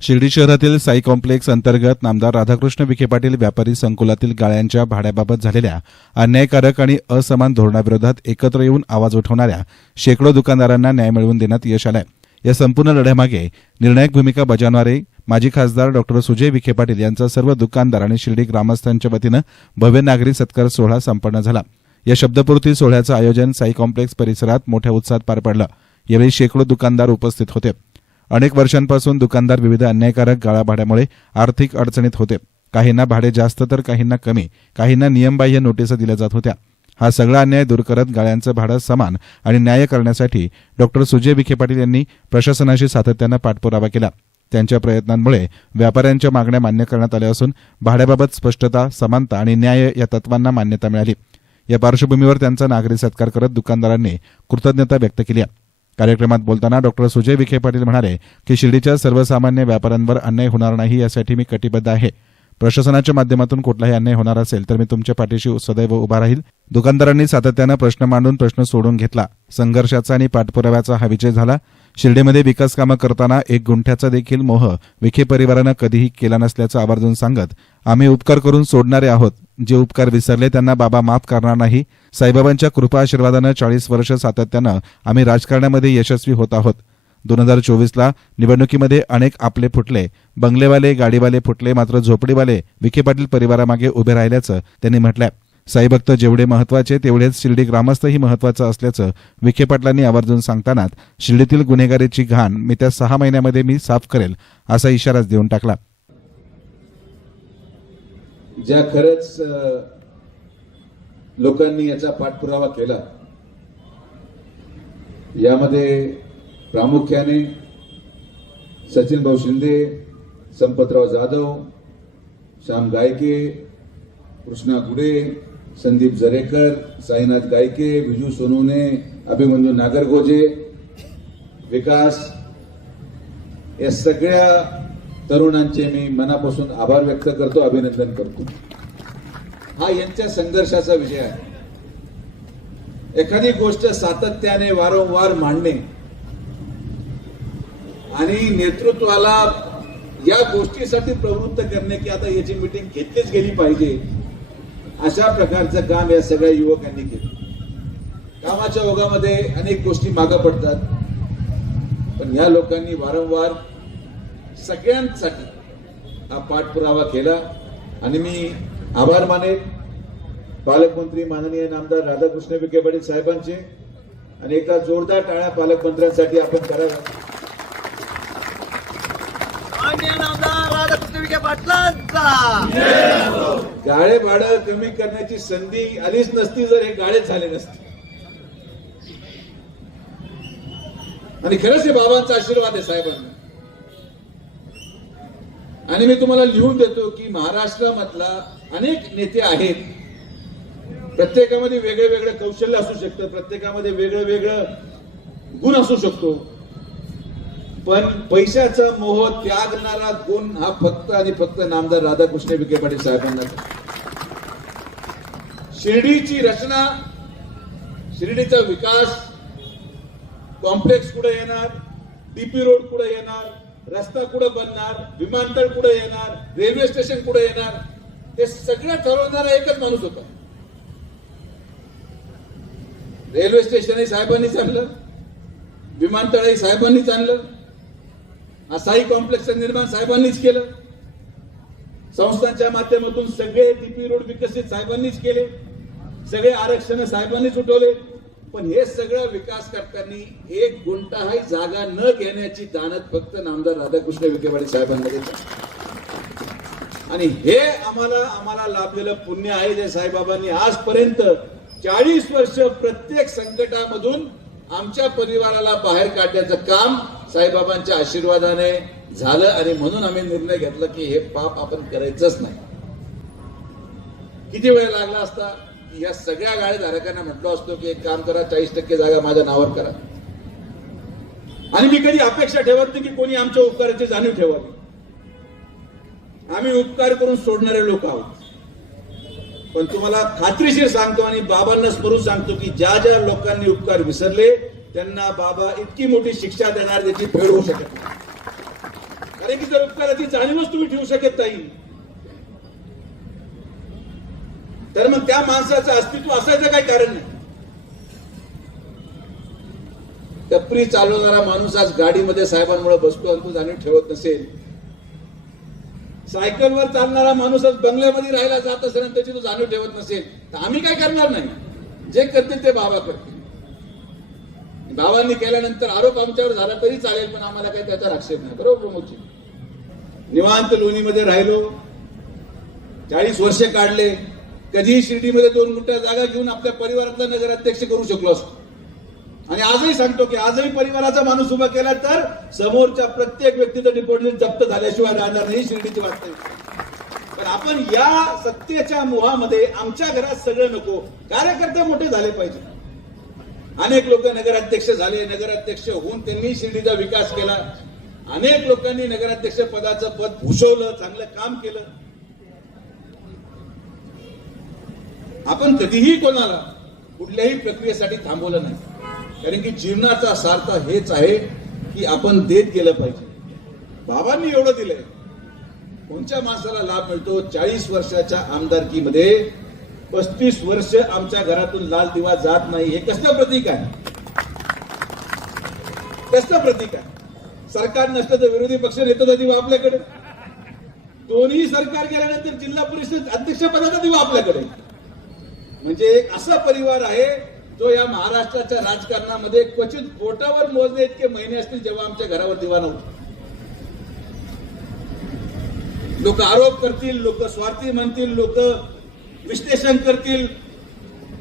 शिर्डी शहरातील साई कॉम्प्लेक्स अंतर्गत नामदार राधाकृष्ण विखे पाटील व्यापारी संकुलातील गाळ्यांच्या भाड्याबाबत झालेल्या अन्यायकारक आणि असमान धोरणाविरोधात एकत्र येऊन आवाज उठवणाऱ्या शेकडो दुकानदारांना न्याय मिळवून देण्यात यश आलं या संपूर्ण लढ्यामागे निर्णायक भूमिका बजावणारे माजी खासदार डॉक्टर सुजय विखे पाटील यांचा सर्व दुकानदार आणि शिर्डी ग्रामस्थांच्या वतीनं भव्य नागरी सत्कार सोहळा संपन्न झाला. या शब्दपूर्ती सोहळ्याचं आयोजन साई कॉम्प्लेक्स परिसरात मोठ्या उत्साहात पार पडलं. यावेळी शेकडो दुकानदार उपस्थित होते. अनेक वर्षांपासून दुकानदार विविध अन्यायकारक गाळाभाड्यामुळे आर्थिक अडचणीत होते. काहींना भाडे जास्त तर काहींना कमी काहींना नियमबाह्य नोटिसा दिल्या जात होत्या. हा सगळा अन्याय दूर करत गाळ्यांचं भाडं समान आणि न्याय करण्यासाठी डॉक्टर सुजय विखे पाटील यांनी प्रशासनाशी सातत्यानं पाठपुरावा केला. त्यांच्या प्रयत्नांमुळे व्यापाऱ्यांच्या मागण्या मान्य करण्यात आल्या असून भाड्याबाबत स्पष्टता समानता आणि न्याय या तत्वांना मान्यता मिळाली. या पार्श्वभूमीवर त्यांचा नागरी सत्कार करत दुकानदारांनी कृतज्ञता व्यक्त केली कार्यक्रमात बोलताना डॉक्टर सुजय विखे पाटील म्हणाले की शिर्डीच्या सर्वसामान्य व्यापाऱ्यांवर अन्याय होणार नाही यासाठी मी कटिबद्ध आहे. प्रशासनाच्या माध्यमातून कुठलाही अन्याय होणार असेल तर मी तुमच्या पाठीशी सदैव उभा राहील. दुकानदारांनी सातत्यानं प्रश्न मांडून प्रश्न सोडून घेतला. संघर्षाचा आणि पाठपुराव्याचा हा विजय झाला. शिर्डीमध्ये विकास कामं करताना एक गुंठ्याचा देखील मोह विखे परिवारानं कधीही केला नसल्याचं आवर्जून सांगत आम्ही उपकार करून सोडणारे आहोत. जे उपकार विसरले त्यांना बाबा माफ करणार नाही. साईबाबांच्या कृपा आशीर्वादानं चाळीस वर्ष सातत्यानं आम्ही राजकारणामध्ये यशस्वी होत आहोत. दोन हजार चोवीसला निवडणुकीमध्ये अनेक आपले फुटले. बंगलेवाले गाडीवाले फुटले मात्र झोपडीवाले विखे पाटील परिवारामागे उभे राहिल्याचं त्यांनी म्हटलं साईभक्त जेवढे महत्त्वाचे तेवढेच शिर्डी ग्रामस्थही महत्वाचं असल्याचं विखे पाटलांनी आवर्जून सांगतानाच शिर्डीतील गुन्हेगारीची घाण मी त्या सहा महिन्यामध्ये मी साफ करेल असा इशाराच देऊन टाकला. ज्या खरंच लोकांनी याचा पाठपुरावा केला यामध्ये प्रामुख्याने सचिन भाऊ शिंदे संपतराव जाधव श्याम गायके कृष्णा गुडे संदीप जरेकर साईनाथ गायके विजू सोनूने अभिमन्यू नागरगोजे विकास या सगळ्या तरुणांचे मी मनापासून आभार व्यक्त करतो अभिनंदन करतो. हा यांच्या संघर्षाचा विषय आहे. एखादी गोष्ट सातत्याने वारंवार मांडणे आणि नेतृत्वाला या गोष्टीसाठी प्रवृत्त करणे की आता याची मिटिंग घेतलीच गेली पाहिजे अशा प्रकारचं काम या सगळ्या युवकांनी केलं. कामाच्या ओघामध्ये अनेक गोष्टी मागं पडतात. पण या लोकांनी वारंवार सगळ्यांसाठी हा पाठपुरावा केला. आणि मी आभार मानेन पालकमंत्री माननीय नामदार राधाकृष्ण विखे पाटील साहेबांचे आणि एका जोरदार टाळ्या पालकमंत्र्यांसाठी आपण कराव्या मान्य नामदार राधाकृष्ण विखे पाटलांचा. गाळे भाडं कमी करण्याची संधी आलीच नसती जर हे गाळे झाले नसते. आणि खरंच हे बाबांचा आशीर्वाद आहे साहेबांना. आणि मी तुम्हाला लिहून देतो की महाराष्ट्रामधला अनेक नेते आहेत. प्रत्येकामध्ये वेगळे वेगळे कौशल्य असू शकतं प्रत्येकामध्ये वेगळं वेगळं गुण असू शकतो. पण पैशाचा मोह त्यागणारा गुण हा फक्त आणि फक्त नामदार राधाकृष्ण विखे पाटील साहेबांना. शिर्डीची रचना शिर्डीचा विकास कॉम्प्लेक्स कुठे येणार? डीपी रोड कुठे येणार? रस्ता कुठे बनणार? विमानतळ कुठे येणार? रेल्वे स्टेशन कुठे येणार? हे सगळं ठरवणारा एकच माणूस होता. रेल्वे स्टेशनही साहेबांनीच आणलं. विमानतळही साहेबांनीच आणलं. हा साई कॉम्प्लेक्सचं निर्माण साहेबांनीच केलं. संस्थांच्या माध्यमातून सगळे डीपी रोड विकसित साहेबांनीच केले. सगळे आरक्षण साहेबांनीच उठवले. पण हे सगळं विकास करताना एक गुंठाही जागा न घेण्याची दानत फक्त नामदार राधाकृष्ण विखेवाडी साहेबांना देतात आणि हे आम्हाला आम्हाला लाभलेलं पुण्य आहे जे साईबाबांनी आजपर्यंत चाळीस वर्ष प्रत्येक संकटामधून आमच्या परिवाराला बाहेर काढण्याचं काम साईबाबांच्या आशीर्वादाने झालं आणि म्हणून आम्ही निर्णय घेतला की हे पाप आपण करायचंच नाही. किती वेळ लागला असता की या सगळ्या गाळेधारकांना म्हटलो असतो की एक काम करा चाळीस टक्के जागा माझ्या नावावर करा. आणि मी कधी अपेक्षा ठेवत नाही की कोणी आमच्या उपकाराची जाणीव ठेवावी. आम्ही उपकार करून सोडणारे लोक आहोत. पण तुम्हाला खात्रीशीर सांगतो आणि बाबांना स्मरून सांगतो की ज्या ज्या लोकांनी उपकार विसरले त्यांना बाबा इतकी मोठी शिक्षा देणार त्याची फेड होऊ शकत नाही. कारण की जर उपकाराची जाणीवच तुम्ही ठेवू शकत नाही तर मग त्या माणसाचं अस्तित्व असायचं काही कारण नाही. टपरी चालवणारा माणूस आज गाडीमध्ये साहेबांमुळे बसतो आणि तो जाणीव ठेवत नसेल. सायकलवर चालणारा माणूस आज बंगल्यामध्ये राहायला जात असेल आणि त्याची तो जाणीव ठेवत नसेल तर आम्ही काय करणार नाही? जे करतील ते बाबा करतील. बाबांनी केल्यानंतर आरोप आमच्यावर झाला तरी चालेल पण आम्हाला काही त्याचा आक्षेप नाही. बरोबर प्रमोदजी निवांत लोणीमध्ये राहिलो चाळीस वर्ष काढले कधीही शिर्डीमध्ये दोन गुंठ्या जागा घेऊन आपल्या परिवारातला नगराध्यक्ष करू शकलो असतो. आणि आजही सांगतो की आजही परिवाराचा माणूस उभा केला तर समोरच्या प्रत्येक व्यक्तीचं डिपॉझिट जप्त झाल्याशिवाय राहणार नाही शिर्डीची वास्तविक पण आपण या सत्तेच्या मोहामध्ये आमच्या घरात सगळं नको. कार्यकर्ते मोठे झाले पाहिजे. अनेक लोक नगराध्यक्ष झाले नगराध्यक्ष होऊन त्यांनी शिर्डीचा विकास केला. अनेक लोकांनी नगराध्यक्ष पदाचं पद भूषवलं चांगलं काम केलं. आपण कधीही कोणाला कुठल्याही प्रक्रियेसाठी थांबवलं नाही. कारण की जीवनाचा सार्थ हेच आहे की आपण देत गेलं पाहिजे. बाबांनी एवढं दिलंय. कोणत्या माणसाला लाभ मिळतो? चाळीस वर्षाच्या आमदारकीमध्ये पस्तीस वर्ष आमच्या घरातून लाल दिवा जात नाही. हे कसलं प्रतीक आहे? कसलं प्रतीक आहे? सरकार नसलं तर विरोधी पक्ष नेत्याचा दिवा आपल्याकडे. दोन्ही सरकार गेल्यानंतर जिल्हा परिषद अध्यक्षपदाचा दिवा आपल्याकडे. म्हणजे एक असा परिवार आहे जो या महाराष्ट्राच्या राजकारणामध्ये क्वचित बोटावर मोजणे इतके महिने असतील जेव्हा आमच्या घरावर दिवा नव्हता. लोक आरोप करतील लोक स्वार्थी म्हणतील लोक विश्लेषण करतील.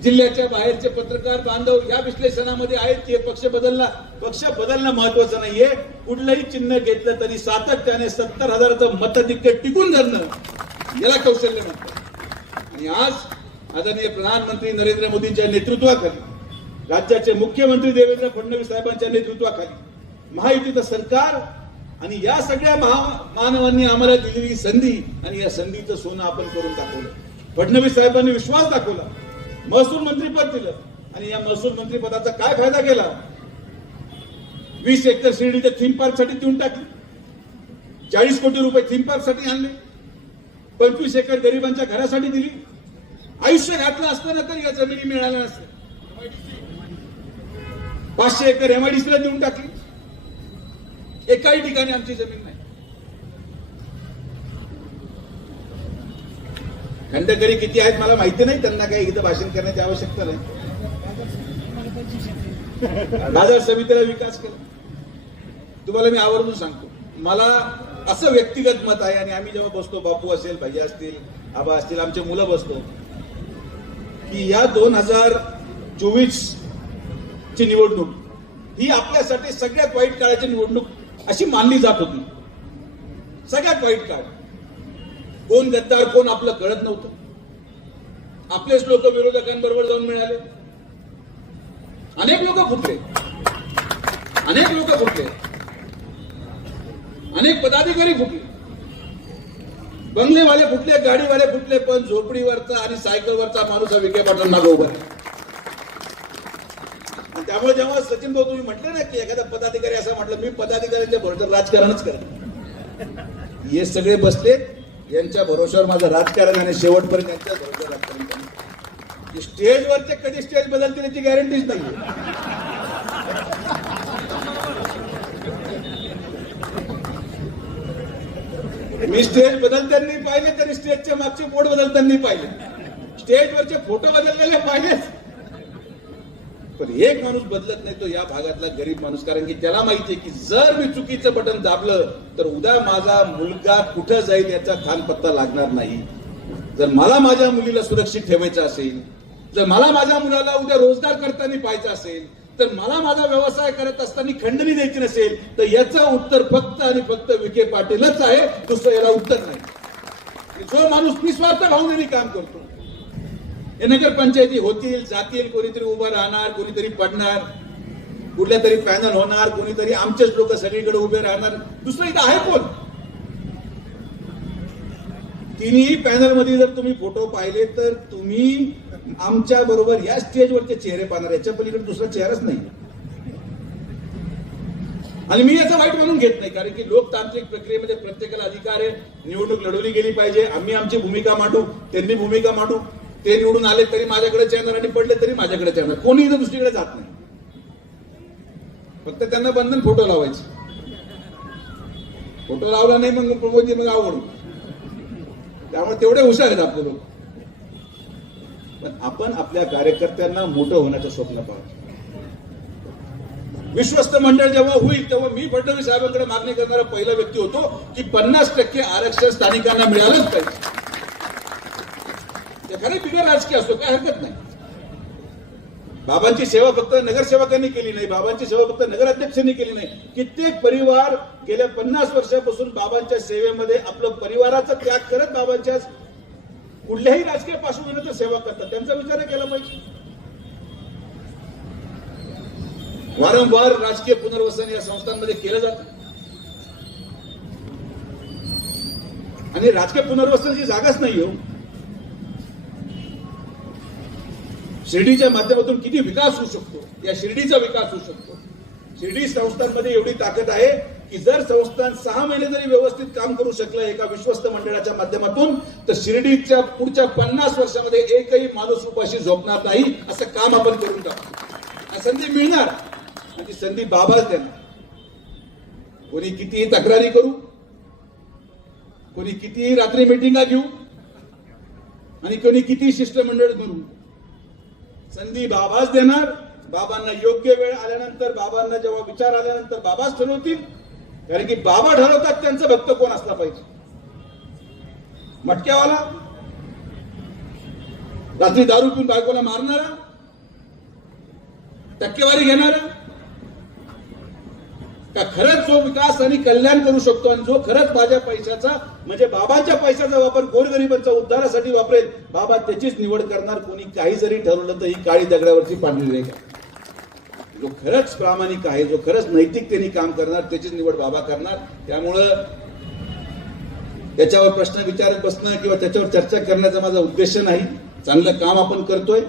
जिल्ह्याच्या बाहेरचे पत्रकार बांधव या विश्लेषणामध्ये आहेत की पक्ष बदलला पक्ष बदलणं महत्वाचं नाहीये. कुठलंही चिन्ह घेतलं तरी सातत्याने सत्तर हजाराचं मताधिक्य टिकून धरणं याला कौशल्य म्हणतात. आणि आज आदरणीय प्रधानमंत्री नरेंद्र मोदींच्या नेतृत्वाखाली राज्याचे मुख्यमंत्री देवेंद्र फडणवीस साहेबांच्या नेतृत्वाखाली महायुतीचं सरकार आणि या सगळ्या महा मानवांनी आम्हाला दिलेली संधी आणि या संधीचं सोनं आपण करून दाखवलं. फडणवीस साहेबांनी विश्वास दाखवला. महसूल मंत्रीपद दिलं. आणि या महसूल मंत्रीपदाचा काय फायदा केला वीस एकर शिर्डीच्या थीम पार्कसाठी देऊन टाकली. चाळीस कोटी रुपये थीम पार्कसाठी आणले. पंचवीस एकर गरिबांच्या घरासाठी दिली. आयुष्य घातलं असताना तर या जमिनी मिळाल्या नसत्या. पाचशे एकर एमआयडीसीला देऊन टाकली. एकाही ठिकाणी आमची जमीन नाही. खंडकरी किती आहेत मला माहिती नाही त्यांना काही इथं भाषण करण्याची आवश्यकता नाही. बाजार समितीला विकास केला. तुम्हाला मी आवर्जून सांगतो. मला असं व्यक्तिगत मत आहे आणि आम्ही जेव्हा बसतो बापू असेल भैया असतील आबा असतील आमचे मुलं बसतो की या दोन हजार चोवीस ची निवडणूक ही आपल्यासाठी सगळ्यात वाईट काळाची निवडणूक अशी मानली जात होती. सगळ्यात वाईट काळ. कोण गद्दार कोण आपलं कळत नव्हतं. आपलेच लोक विरोधकांबरोबर जाऊन मिळाले. अनेक लोक फुटले. अनेक लोक फुटले. अनेक पदाधिकारी फुटले. बंगलेवाले फुटले गाडीवाले फुटले पण झोपडीवरचा आणि सायकलवरचा माणूस हा विखे पाटील मागे उभा त्यामुळे जेव्हा सचिन भाऊ तुम्ही म्हटलं ना की एखादा पदाधिकारी असं म्हटलं मी पदाधिकाऱ्यांच्या भरतर राजकारणच करत हे सगळे बसले यांच्या भरोश्यावर माझं राजकारण आणि शेवटपर्यंत यांच्या भरोश्यावर राजकारण स्टेजवरचे कधी स्टेज बदलतील याची गॅरंटीच नाही मी स्टेज बदलताना पाहिले तरी स्टेजच्या मागचे बोर्ड बदलताना पाहिले. स्टेजवरचे फोटो बदललेले पाहिलेच. पण एक माणूस बदलत नाही तो या भागातला गरीब माणूस. कारण की त्याला माहिती आहे की जर मी चुकीचं बटन दाबलं तर उद्या माझा मुलगा कुठं जाईल याचा खानपत्ता लागणार नाही. जर मला माझ्या मुलीला सुरक्षित ठेवायचं असेल जर मला माझ्या मुलाला उद्या रोजगार करताना पाहायचा असेल तर मला माझा व्यवसाय करत असताना खंडणी द्यायची नसेल तर याचं उत्तर फक्त आणि फक्त विखे पाटीलच आहे दुसरं याला उत्तर नाही. जो माणूस निस्वार्थ भावनेने काम करतो हे नगरपंचायती होतील जातील कोणीतरी उभं राहणार कोणीतरी पडणार कुठल्या तरी पॅनल होणार कोणीतरी आमचेच लोक सगळीकडे उभे राहणार. दुसरं इथं आहे कोण? तिन्ही पॅनलमध्ये जर तुम्ही फोटो पाहिले तर तुम्ही आमच्या बरोबर या स्टेजवरचे चेहरे पाहणार याच्या पलीकडे दुसरा चेहराच नाही. आणि मी याचं वाईट म्हणून घेत नाही कारण की लोकतांत्रिक प्रक्रियेमध्ये प्रत्येकाला अधिकार आहे. निवडणूक लढवली गेली पाहिजे. आम्ही आमची भूमिका मांडू त्यांनी भूमिका मांडू. ते निवडून आले तरी माझ्याकडेच येणार आणि पडले तरी माझ्याकडेच येणार. कोणी इथं दुसरीकडे जात नाही. फक्त त्यांना बंधन फोटो लावायचे. फोटो लावला नाही मग प्रमोदजी मग आवड. त्यामुळे तेवढे हुशार आहेत आपले लोक. पण आपण आपल्या कार्यकर्त्यांना मोठं होण्याचं स्वप्न पाहतो. विश्वस्त मंडळ जेव्हा होईल तेव्हा मी फडणवीस साहेबांकडे मागणी करणारा पहिला व्यक्ती होतो की पन्नास टक्के आरक्षण स्थानिकांना मिळालंच पाहिजे. ते बिगर राजकीय असतो काय हरकत नाही. बाबांची सेवा फक्त नगरसेवकांनी केली नाही बाबांची सेवा फक्त नगराध्यक्षांनी केली नाही. कित्येक परिवार गेल्या पन्नास वर्षापासून बाबांच्या सेवेमध्ये आपलं परिवाराचा त्याग करत बाबांच्या कुठल्याही राजकीय पार्श्वभूमीनं सेवा करतात. त्यांचा विचार केला पाहिजे. वारंवार राजकीय पुनर्वसन या संस्थांमध्ये केलं जात. आणि राजकीय पुनर्वसनाची जागाच नाही हो. शिर्डीच्या माध्यमातून किती विकास होऊ शकतो? या शिर्डीचा विकास होऊ शकतो. शिर्डी संस्थांमध्ये एवढी ताकद आहे की जर संस्थान सहा महिने जरी व्यवस्थित काम करू शकलं एका विश्वस्त मंडळाच्या माध्यमातून तर शिर्डीच्या पुढच्या पन्नास वर्षामध्ये एकही माणूस उपाशी झोपणार नाही असं काम आपण करून टाकू. आणि संधी मिळणार. आणि ती संधी बाबाच देणार. कोणी कितीही तक्रारी करू कोणी कितीही रात्री मिटिंगा घेऊ आणि कोणी किती शिष्टमंडळ करू संधी बाबाच देणार. बाबांना योग्य वेळ आल्यानंतर बाबांना जेव्हा विचार आल्यानंतर बाबाच ठरवतील. कारण की बाबा ठरवतात त्यांचा भक्त कोण असला पाहिजे. मटक्यावाला. रात्री दारू पिऊन बायकोला मारणारा. टक्केवारी घेणारा. का खरंच जो विकास आणि कल्याण करू शकतो आणि जो खरंच माझ्या पैशाचा म्हणजे बाबांच्या पैशाचा वापर गोरगरिबांच्या उद्धारासाठी वापरेल बाबा त्याचीच निवड करणार. कोणी काही जरी ठरवलं तर ही काळी दगडावरची पांढरी रेखा जो खरंच प्रामाणिक आहे जो खरंच नैतिकतेने काम करणार त्याचीच निवड बाबा करणार. त्यामुळं त्याच्यावर प्रश्न विचारत बसणं किंवा त्याच्यावर चर्चा करण्याचा माझा उद्देश नाही. चांगलं काम आपण करतोय.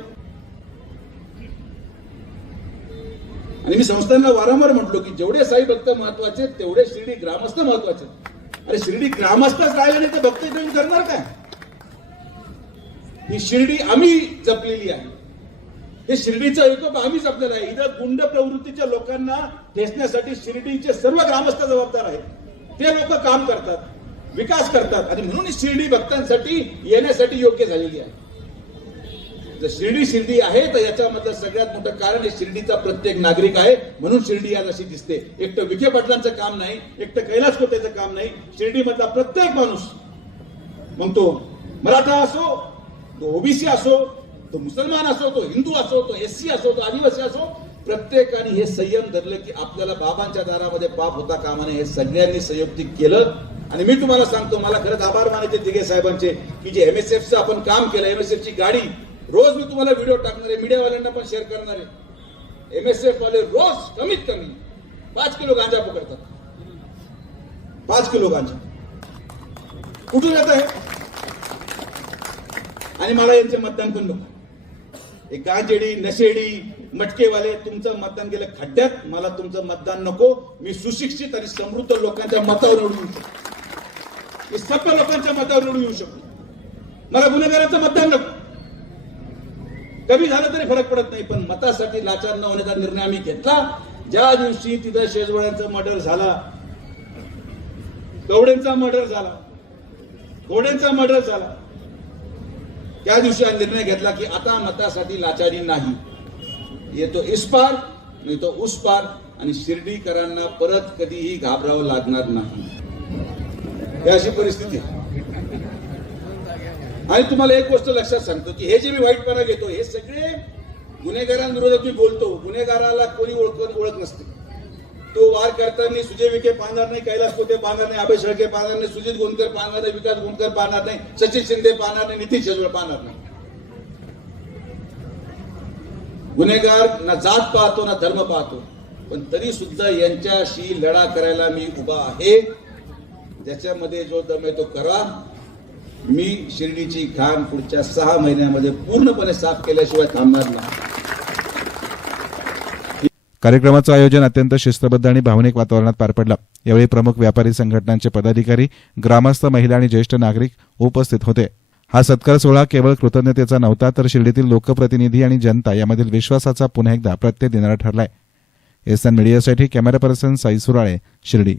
आणि मी संस्थांना वारंवार म्हटलो की जेवढे साई भक्त महत्त्वाचे तेवढे शिर्डी ग्रामस्थ महत्त्वाचे अरे शिर्डी ग्रामस्थच राहिले नाही तर भक्त इथं करणार काय? ही शिर्डी आम्ही जपलेली आहे. हे शिर्डीचा एकोप आम्ही जपलेला आहे. इथं गुंड प्रवृत्तीच्या लोकांना ठेचण्यासाठी शिर्डीचे सर्व ग्रामस्थ जबाबदार आहेत. ते लोक काम करतात विकास करतात आणि म्हणून शिर्डी भक्तांसाठी येण्यासाठी योग्य झालेली आहे. जर शिर्डी शिर्डी आहे तर याच्यामधलं सगळ्यात मोठं कारण हे शिर्डीचा प्रत्येक नागरिक आहे. म्हणून शिर्डी आज अशी दिसते. एकटं विखे पाटलांचं काम नाही एकटं कैलास कोटेचं काम नाही. शिर्डीमधला प्रत्येक माणूस मग तो मराठा असो तो ओबीसी असो तो मुसलमान असो तो हिंदू असो तो एससी असो तो आदिवासी असो प्रत्येकाने हे संयम धरलं की आपल्याला बाबांच्या दारामध्ये पाप होता कामाने हे सगळ्यांनी संयुक्तिक केलं. आणि मी तुम्हाला सांगतो मला खरंच आभार मानायचे दिघे साहेबांचे की जे एमएसएफचं आपण काम केलं एम एस एफची गाडी रोज मी तुम्हाला व्हिडिओ टाकणार आहे मीडियावाल्यांना पण शेअर करणार आहे. एफ वाले रोज कमीत कमी पाच किलो गांजा पकडतात. पाच किलो गांजा. कुठून येत आहे? आणि मला यांचे मतदान पण नको. हे गांजेडी नशेडी मटकेवाले तुमचं मतदान गेलं खड्ड्यात मला तुमचं मतदान नको. मी सुशिक्षित आणि समृद्ध लोकांच्या मतावर निवडून येऊ शकतो. मी सभ्य लोकांच्या मतावर निवडून येऊ शकतो. मला गुन्हेगारांचं मतदान नको. कमी झालं तरी फरक पडत नाही पण मतासाठी लाचार न होण्याचा निर्णय आम्ही घेतला. ज्या दिवशी तिथं शेजवळ्यांचा मर्डर झाला कवड्यांचा मर्डर झाला घोड्यांचा मर्डर झाला त्या दिवशी हा निर्णय घेतला की आता मतासाठी लाचारी नाही. येतो इस्पार नाही तो उस पार आणि शिर्डीकरांना परत कधीही घाबरावं लागणार नाही. ही अशी परिस्थिती आहे. आणि तुम्हाला एक गोष्ट लक्षात सांगतो की हे जे मी वाईटपणा घेतो हे सगळे गुन्हेगारांविरोधात मी बोलतो. गुन्हेगाराला कोणी ओळख ओळख नसते. तो वार करताना सुजय विखे पाहणार नाही कैलास कोते पाहणार नाही अभय शेळके पाहणार नाही सुजित गोंदकर पाहणार नाही विकास गोंदकर पाहणार नाही सचिन शिंदे पाहणार नाही नितीन शेजवळ पाहणार नाही. गुन्हेगार ना जात पाहतो ना धर्म पाहतो. पण तरी सुद्धा यांच्याशी लढा करायला मी उभा आहे. ज्याच्यामध्ये जो दम आहे तो करा. मी शिर्डीची घाण पुढच्या सहा महिन्यामध्ये पूर्णपणे साफ केल्याशिवाय थांबणार नाही. कार्यक्रमाचं आयोजन अत्यंत शिस्तबद्ध आणि भावनिक वातावरणात पार पडलं. यावेळी प्रमुख व्यापारी संघटनांचे पदाधिकारी ग्रामस्थ महिला आणि ज्येष्ठ नागरिक उपस्थित होते. हा सत्कार सोहळा केवळ कृतज्ञतेचा नव्हता तर शिर्डीतील लोकप्रतिनिधी आणि जनता यामधील विश्वासाचा पुन्हा एकदा प्रत्यय देणारा ठरलाय. एस एन मीडियासाठी कॅमेरा पर्सन साई सुराळे शिर्डी.